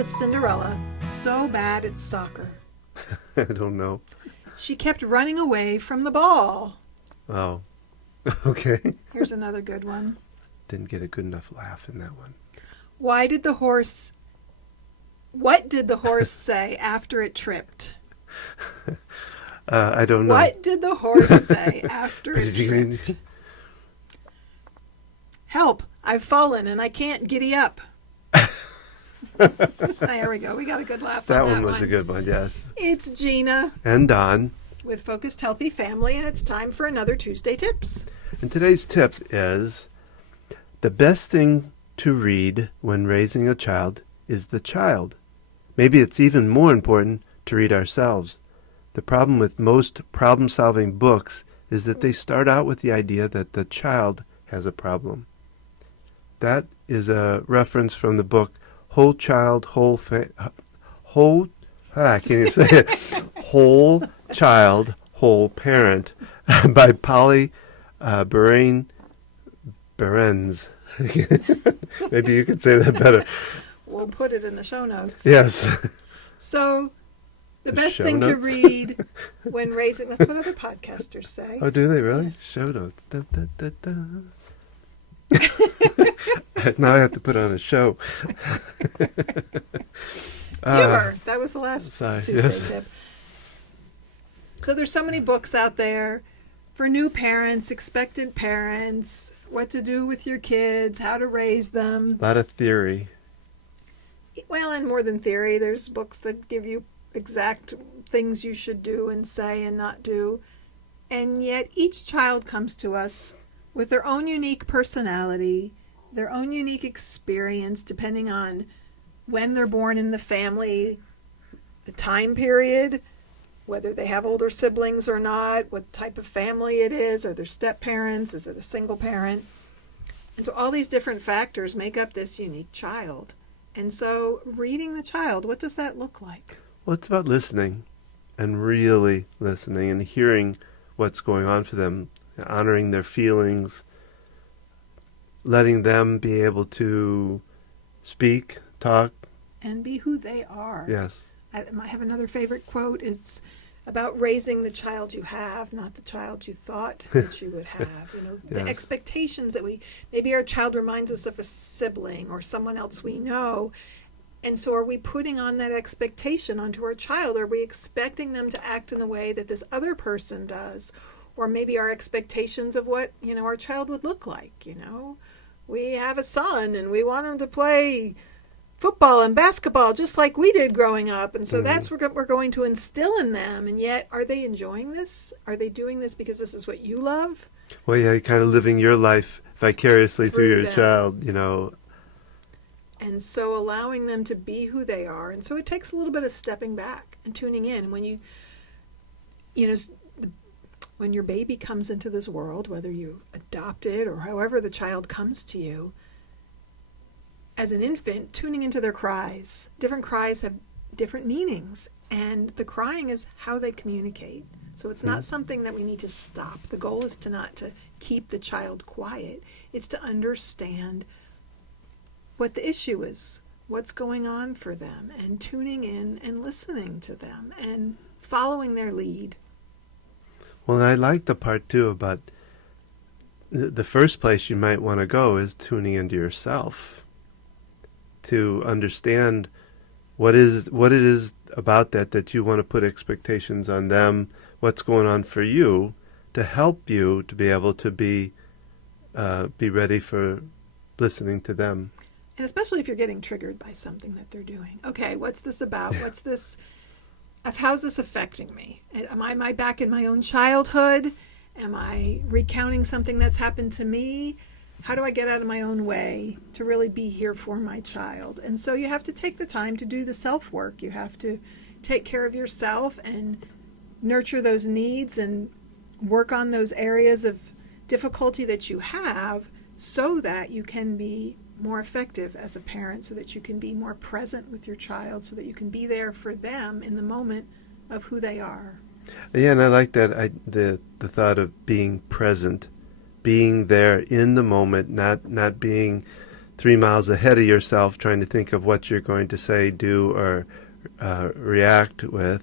was Cinderella, so bad at soccer. I don't know. She kept running away from the ball. Oh, okay. Here's another good one. Didn't get a good enough laugh in that one. What did the horse say after it tripped? I don't know. What did the horse say after it tripped? Help, I've fallen and I can't giddy up. There we go. We got a good laugh on That that one was a good one, yes. It's Gina And Don. with Focused Healthy Family, and it's time for another Tuesday Tips. And today's tip is the best thing to read when raising a child is the child. Maybe it's even more important to read ourselves. The problem with most problem-solving books is that they start out with the idea that the child has a problem. That is a reference from the book Whole Child, I can't even say it. Whole Child, Whole Parent by Polly Berrien. Berends. Maybe you could say that better. We'll put it in the show notes. Yes. So, the best show thing to notes? read when raising, that's what other podcasters say. Oh, do they really? Yes. Show notes. Da, da, da, da. Now I have to put on a show. Humor. That was the last sorry, Tuesday yes. tip. So there's so many books out there for new parents, expectant parents, what to do with your kids, how to raise them. A lot of theory. Well, and more than theory, there's books that give you exact things you should do and say and not do. And yet each child comes to us with their own unique personality, their own unique experience, depending on when they're born in the family, the time period, whether they have older siblings or not, what type of family it is, are there step parents, is it a single parent? And so all these different factors make up this unique child. And so reading the child, what does that look like? Well, it's about listening and really listening and hearing what's going on for them, honoring their feelings, letting them be able to speak, talk. And be who they are. Yes. I have another favorite quote. It's about raising the child you have, not the child you thought that you would have. You know, the Yes. expectations that maybe our child reminds us of a sibling or someone else we know. And so are we putting on that expectation onto our child? Are we expecting them to act in the way that this other person does? Or maybe our expectations of what, our child would look like, We have a son and we want him to play football and basketball just like we did growing up. And so that's what we're going to instill in them. And yet, are they enjoying this? Are they doing this because this is what you love? Well, yeah, you're kind of living your life vicariously through your them. child, And so allowing them to be who they are. And so it takes a little bit of stepping back and tuning in. When when your baby comes into this world, whether you adopt it or however the child comes to you, as an infant, tuning into their cries. Different cries have different meanings, and the crying is how they communicate. So it's not something that we need to stop. The goal is not to keep the child quiet. It's to understand what the issue is, what's going on for them, and tuning in and listening to them and following their lead. Well, I like the part, too, about the first place you might want to go is tuning into yourself to understand what it is about that you want to put expectations on them, what's going on for you, to help you to be able to be ready for listening to them. And especially if you're getting triggered by something that they're doing. Okay, what's this about? What's this? How's this affecting me? Am I back in my own childhood? Am I recounting something that's happened to me? How do I get out of my own way to really be here for my child? And so you have to take the time to do the self-work. You have to take care of yourself and nurture those needs and work on those areas of difficulty that you have so that you can be more effective as a parent, so that you can be more present with your child, so that you can be there for them in the moment of who they are. Yeah, and I like that the thought of being present, being there in the moment, not being 3 miles ahead of yourself trying to think of what you're going to say, do, or react with,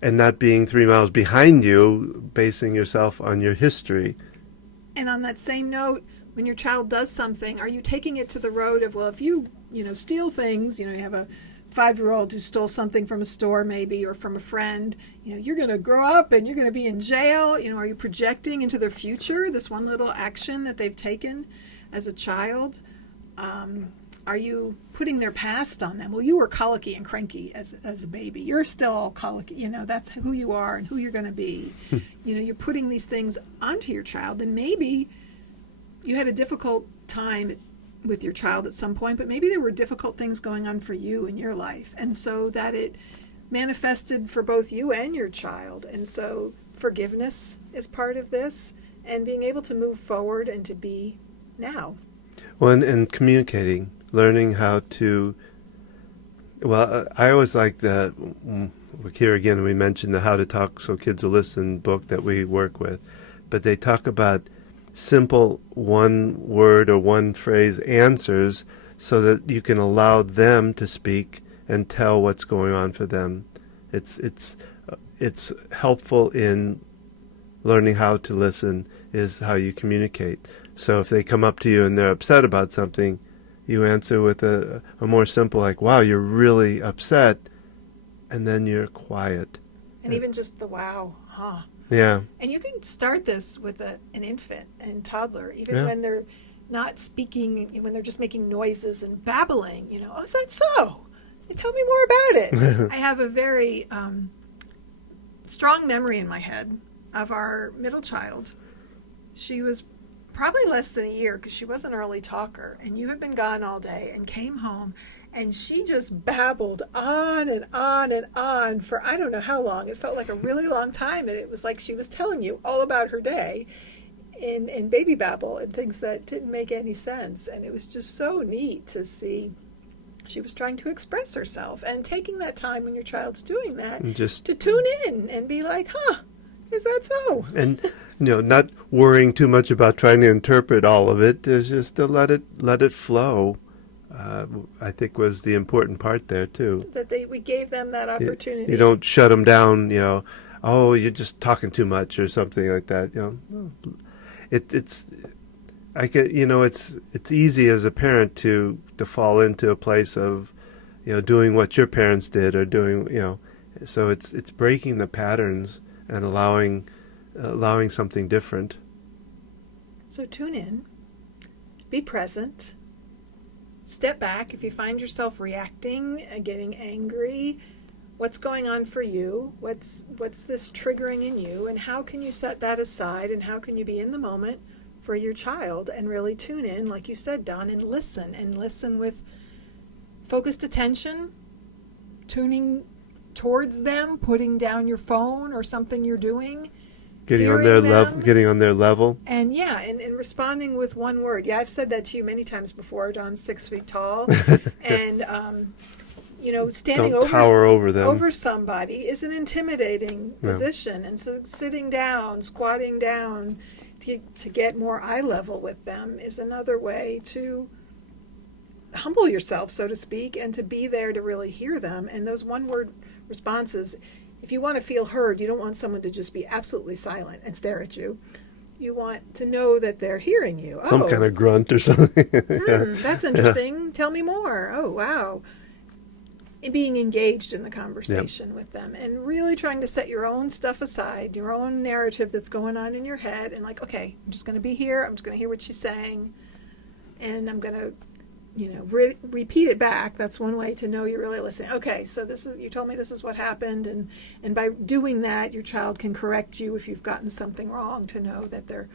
and not being 3 miles behind you, basing yourself on your history. And on that same note, when your child does something, are you taking it to the road of, well, if you steal things, you have a 5-year-old who stole something from a store maybe, or from a friend, you're going to grow up and you're going to be in jail. Are you projecting into their future this one little action that they've taken as a child? Are you putting their past on them? Well, you were colicky and cranky as a baby. You're still colicky. That's who you are and who you're going to be. You're putting these things onto your child, and maybe you had a difficult time with your child at some point, but maybe there were difficult things going on for you in your life, and so that it manifested for both you and your child. And so forgiveness is part of this, and being able to move forward and to be now. Well, and communicating, learning how to, I always like here again we mentioned the How to Talk So Kids Will Listen book that we work with, but they talk about simple one word or one phrase answers so that you can allow them to speak and tell what's going on for them. It's helpful in learning how to listen is how you communicate. So if they come up to you and they're upset about something, you answer with a more simple, like, wow, you're really upset, and then you're quiet. And even just the wow, huh? Yeah. And you can start this with an infant and toddler, even when they're not speaking, when they're just making noises and babbling, oh, is that so? Tell me more about it. I have a very strong memory in my head of our middle child. She was probably less than a year because she was an early talker, and you had been gone all day and came home, and she just babbled on and on and on for I don't know how long. It felt like a really long time, and it was like she was telling you all about her day in baby babble and things that didn't make any sense. And it was just so neat to see she was trying to express herself, and taking that time when your child's doing that just to tune in and be like, huh, is that so? And not worrying too much about trying to interpret all of it, is just to let it flow. I think was the important part there too. That we gave them that opportunity. You don't shut them down. Oh, you're just talking too much or something like that. It's easy as a parent to fall into a place of, doing what your parents did or doing, So it's breaking the patterns and allowing something different. So tune in, be present. Step back. If you find yourself reacting, getting angry, what's going on for you? What's this triggering in you? And how can you set that aside? And how can you be in the moment for your child and really tune in, like you said, Don, and listen with focused attention, tuning towards them, putting down your phone or something you're doing. Getting on their level. And and responding with one word. Yeah, I've said that to you many times before. Don's 6 feet tall. And, standing Don't tower over them. Over somebody is an intimidating position. And so sitting down, squatting down to get more eye level with them is another way to humble yourself, so to speak, and to be there to really hear them. And those one-word responses, if you want to feel heard, you don't want someone to just be absolutely silent and stare at you. You want to know that they're hearing you. Some kind of grunt or something. That's interesting. Tell me more. Oh, wow. And being engaged in the conversation with them, and really trying to set your own stuff aside, your own narrative that's going on in your head, and like, okay, I'm just going to be here. I'm just going to hear what she's saying, and I'm going to repeat it back. That's one way to know you're really listening. Okay, so you told me this is what happened, and by doing that, your child can correct you if you've gotten something wrong, to know that they're,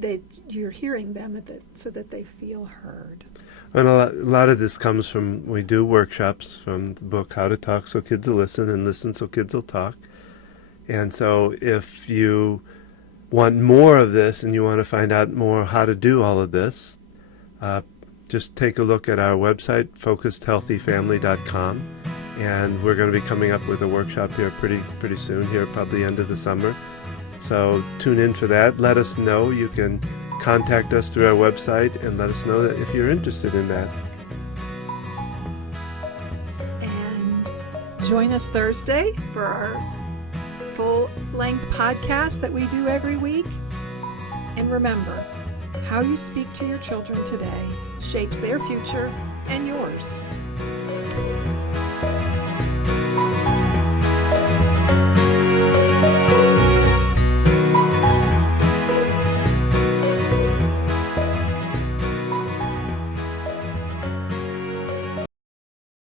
that you're hearing them, so that they feel heard. And a lot of this comes from, we do workshops from the book How to Talk So Kids Will Listen, and Listen So Kids Will Talk. And so if you want more of this and you want to find out more how to do all of this, just take a look at our website, focusedhealthyfamily.com, and we're going to be coming up with a workshop here pretty soon, here probably end of the summer. So tune in for that. Let us know. You can contact us through our website and let us know that if you're interested in that. And join us Thursday for our full-length podcast that we do every week. And remember, how you speak to your children today shapes their future and yours.